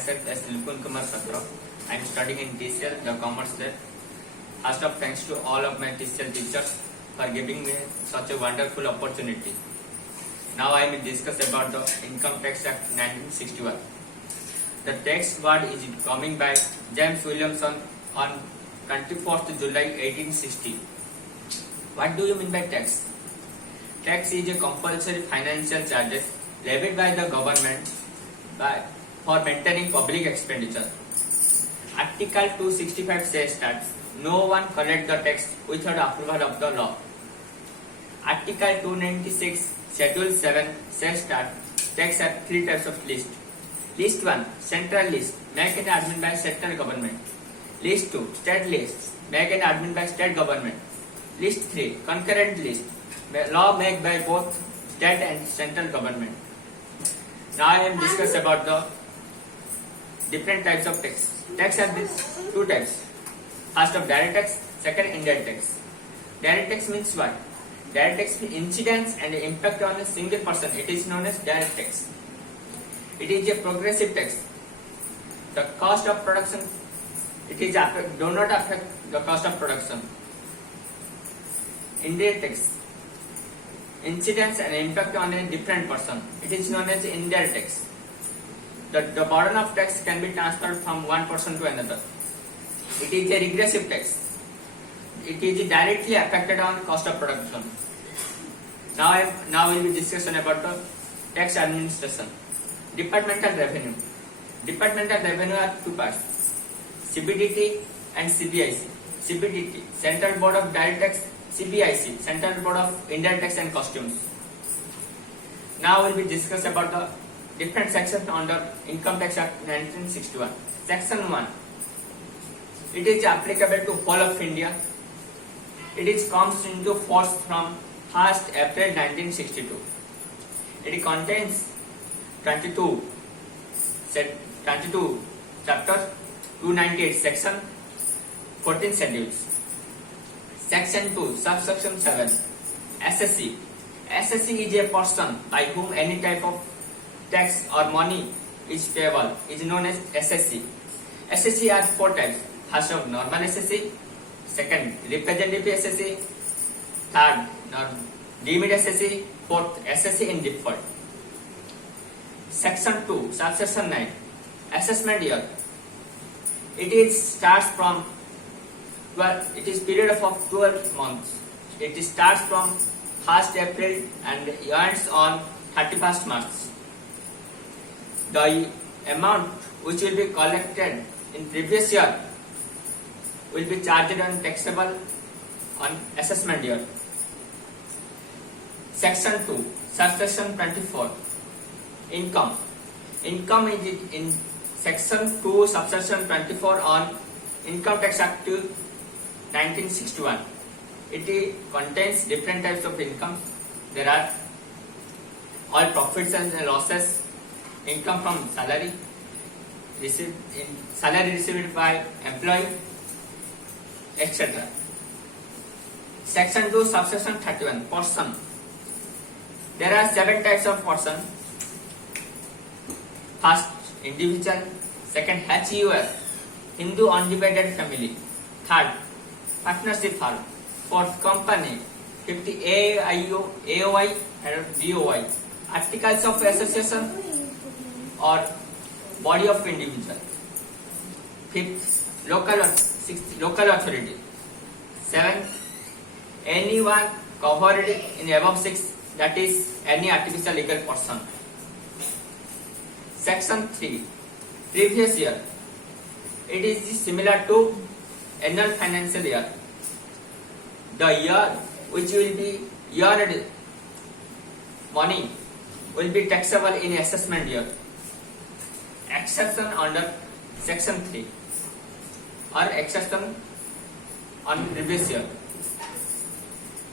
myself as Lipun Kumar Satra. I am studying in TCL, the Commerce Lab. First of thanks to all of my TCL teachers for giving me such a wonderful opportunity. Now I will discuss about the Income Tax Act 1961. The text word is coming by James Williamson on 24th July 1860. What do you mean by tax? Tax is a compulsory financial charges levied by the government for maintaining public expenditure. Article 265 says that no one collect the tax without approval of the law. Article 296 Schedule 7 says that tax have three types of list. List 1, central list, made and admin by central government. List 2, state list, made and admin by state government. List 3, concurrent list, law made by both state and central government. Now I am discuss about the different types of tax. Tax are these two types. First of direct tax, second indirect tax. Direct tax means what? Direct tax means incidence and impact on a single person. It is known as direct tax. It is a progressive tax. The cost of production, do not affect the cost of production. Indirect tax, incidence and impact on a different person. It is known as indirect tax. The burden of tax can be transferred from one person to another. It is a regressive tax. It is directly affected on cost of production. Now we will discussion about the tax administration. Departmental revenue. Departmental revenue are two parts: CBDT and CBIC. CBDT, Central Board of Direct Tax. CBIC, Central Board of Indirect Tax and Customs. Now we will discuss about the different sections under Income Tax Act 1961. Section 1. It is applicable to whole of India. It comes into force from 1st April 1962. It contains 22 chapters, 298 section, 14 schedules. Section 2, subsection 7. SSC. SSC is a person by whom any type of tax or money is payable is known as SSC. SSC has four types. First of normal SSC, second representative SSC, third deemed SSC, fourth SSC in default. Section 2, subsection 9. Assessment year. It starts from it is period of 12 months. It starts from 1st April and ends on 31st March. The amount which will be collected in previous year will be charged and taxable on assessment year. Section 2, subsection 24. Income. Income is in section 2, subsection 24 on Income Tax Act 1961. It contains different types of income. There are all profits and losses, income from salary received by employee, etc. Section 2, subsection 31. Person. There are 7 types of person. First, individual. Second, HUF, Hindu undivided family. Third, partnership firm. Fourth, company. 50, AOI and BOI. Articles of association or body of individual. Fifth, local authority. Seventh, anyone covered in above 6, that is any artificial legal person. Section 3, previous year. It is similar to annual financial year. The year which will be earned money will be taxable in assessment year. Exception under section 3 or exception on previous year.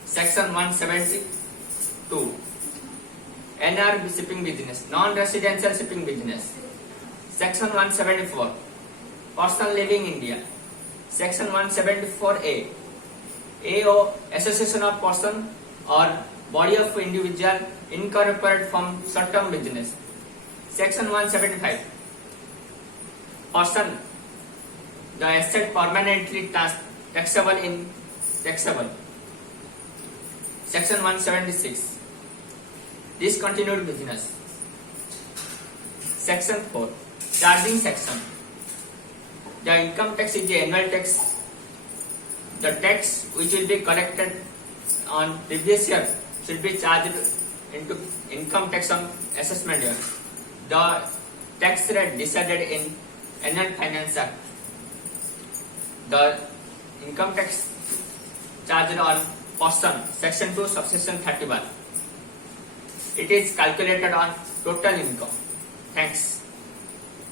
Section 172. NR shipping business, non-residential shipping business. Section 174. Person living in India. Section 174A. AO, association of person or body of individual incorporated from short-term business. Section 175. person, the asset permanently taxable in taxable. Section 176. Discontinued business. Section 4. Charging section. The income tax is the annual tax. The tax which will be collected on previous year should be charged into income tax on assessment year. The tax rate decided in annual finance act. The income tax charged on person, section 2, subsection 31. It is calculated on total income. Thanks.